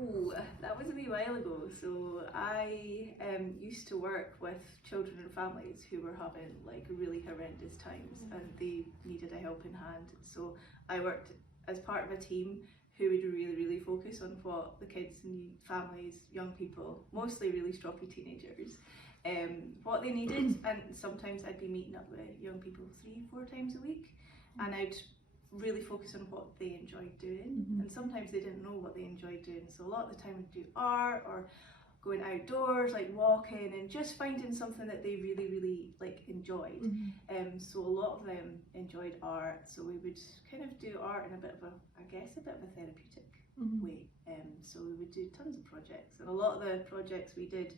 Oh, that was a wee while ago. So I used to work with children and families who were having like really horrendous times and they needed a helping hand. So I worked as part of a team who would really focus on what the kids and families, young people, mostly really stroppy teenagers, what they needed. And sometimes I'd be meeting up with young people 3-4 times a week, and I'd really focus on what they enjoyed doing. And sometimes they didn't know what they enjoyed doing, so a lot of the time we'd do art or going outdoors, like walking, and just finding something that they really like enjoyed. So a lot of them enjoyed art, so we would kind of do art in a bit of a, I guess, a bit of a therapeutic way. So we would do tons of projects, and a lot of the projects we did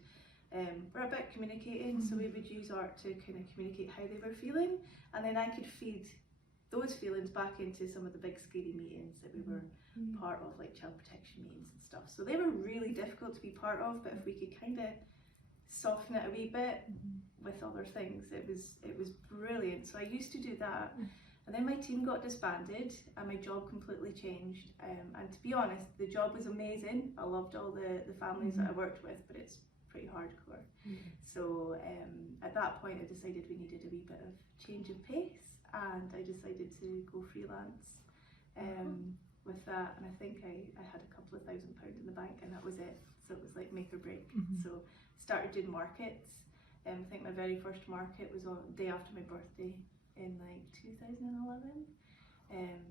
were about communicating. So we would use art to kind of communicate how they were feeling, and then I could feed those feelings back into some of the big scary meetings that we were part of, like child protection meetings and stuff. So they were really difficult to be part of, but if we could kind of soften it a wee bit with other things, it was brilliant. So I used to do that, and then my team got disbanded and my job completely changed. And to be honest, the job was amazing. I loved all the families that I worked with, but it's pretty hardcore. So at that point I decided we needed a wee bit of change of pace, and I decided to go freelance with that. And I think I had a couple of £1,000 in the bank, and that was it. So it was like make or break. So started doing markets. I think my very first market was on the day after my birthday in like 2011.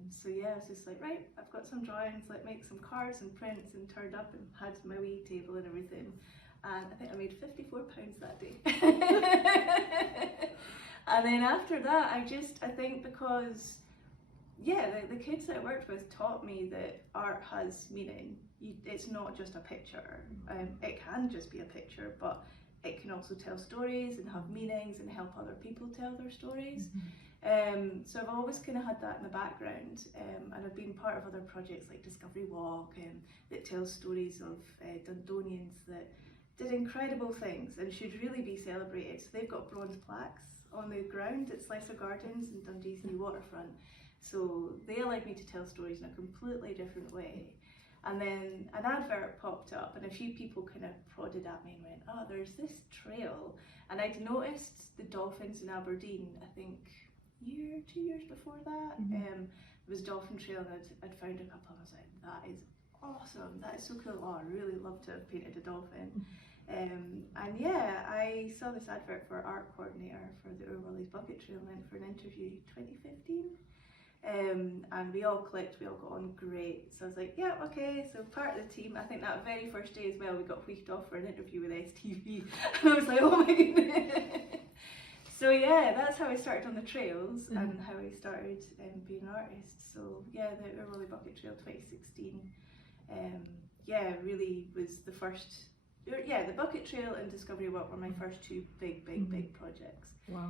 So yeah, I was just like, right, I've got some drawings, like make some cards and prints, and turned up and had my wee table and everything. And I think I made £54 that day. And then after that, I think because, yeah, the kids that I worked with taught me that art has meaning. It's not just a picture. It can just be a picture, but it can also tell stories and have meanings and help other people tell their stories. So I've always kind of had that in the background, and I've been part of other projects like Discovery Walk, that tells stories of Dundonians that did incredible things and should really be celebrated. So they've got bronze plaques on the ground at Slicer Gardens and Dundee's new waterfront. So they allowed me to tell stories in a completely different way. And then an advert popped up, and a few people kind of prodded at me and went, oh, there's this trail. And I'd noticed the dolphins in Aberdeen, I think 2 years before that. There was a dolphin trail, and I'd found a couple, and I was like, that is awesome, that is so cool. Oh, I'd really love to have painted a dolphin. And yeah, I saw this advert for art coordinator for the Urwally's Bucket Trail, and went for an interview 2015. And we all clicked, we all got on great. So I was like, yeah, okay, so part of the team. I think that very first day as well, we got wheeled off for an interview with STV. And I was like, oh my goodness. So yeah, that's how I started on the trails and how I started being an artist. So yeah, the Urwally Bucket Trail 2016, yeah, really was the first. Yeah, the Bucket Trail and Discovery Walk were my first two big projects. Wow.